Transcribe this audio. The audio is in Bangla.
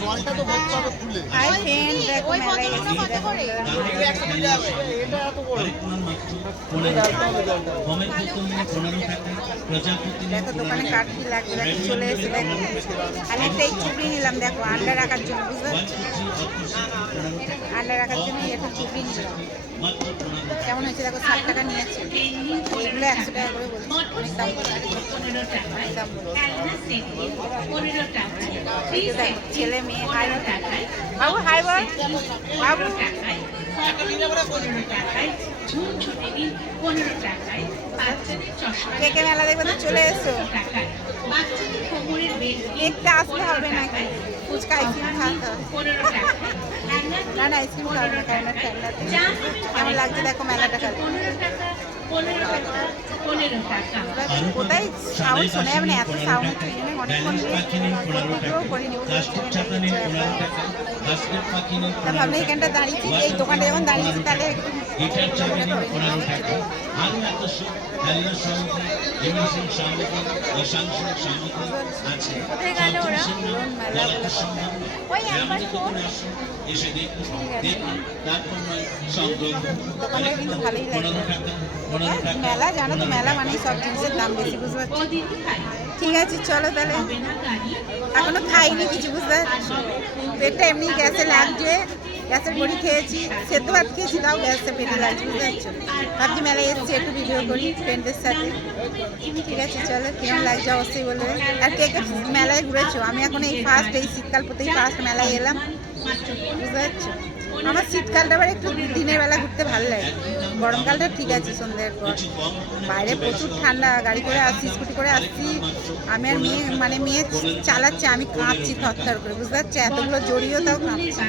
জলটা তো ভরতে হবে ফুলে। হাই ফ্রেন্ড, দেখো মেলায় এসেছি, দেখো দেখো দোকানে কাঠ কি লাগবে, দেখো চলে এসে দেখো আমি একটা এই চুবড়ি নিলাম, দেখো আন্ডা রাখার জন্য, বুঝতে পারছো? আন্ডা রাখার জন্য একটা চুবড়ি নিলাম। কেমন হয়েছে দেখো, 60 টাকা নিয়েছে। এগুলো 100 টাকা করে বলছে, অনেক দাম বলছে, অনেক দাম বলছে। দেখো ছেলে মেয়ে হাই বাবু, হাই বল বাবু। কে কে মেলা দেখবে তো চলে এসো, দেখতে আসলে হবে নাকি? ফুচকা আইসক্রিম খাওয়াতে হবে। না না, আইসক্রিম খাওয়াবে না, কারণ ঠান্ডাতে। কেমন লাগছে দেখো মেলাটা খালি। কোথায় সাউন্ড শোনা যাবে না, এত সাউন্ড হচ্ছে, অনেকক্ষণ করিনি। ভাবলাম এখানটা দাঁড়িয়েছি, এই দোকানটা যখন দাঁড়িয়েছি তাহলে কিন্তু ভালোই লাগে মেলা। জানো তো মেলা মানে সব জিনিসের দাম বেশি, বুঝতে পারছো? ঠিক আছে চলো তাহলে, এখনো খাইনি কিছু, বুঝতে পারছো? পেটটা এমনি গ্যাসে লাগছে, গ্যাসের বড়ি খেয়েছি, সেদ্ধ ভাত খেয়েছি, তাও গ্যাসে পেটে লাগছে, বুঝতে পারছো? ভাবছি মেলায় এসেছি একটু ভিডিও করি ফ্রেন্ডদের সাথে। ঠিক আছে চলো, কেমন লাগছে অবশ্যই বলবে। আর কে কে মেলায় ঘুরেছো? আমি এখন এই ফার্স্ট, এই শীতকাল পতেই ফার্স্ট মেলায় এলাম, বুঝতে পারছো? আমার শীতকালটা আবার একটু দিনের বেলা ঘুরতে ভালো লাগে, গরমকালটা ঠিক আছে সন্ধ্যের পর। বাইরে প্রচুর ঠান্ডা, গাড়ি করে আসছি, স্কুটি করে আসছি, আমি আর মেয়ে, মানে মেয়ে চালাচ্ছে, আমি কাঁপছি থরথর করে, বুঝতে পারছো? এতগুলো জড়িয়েও তাও কাঁপছি।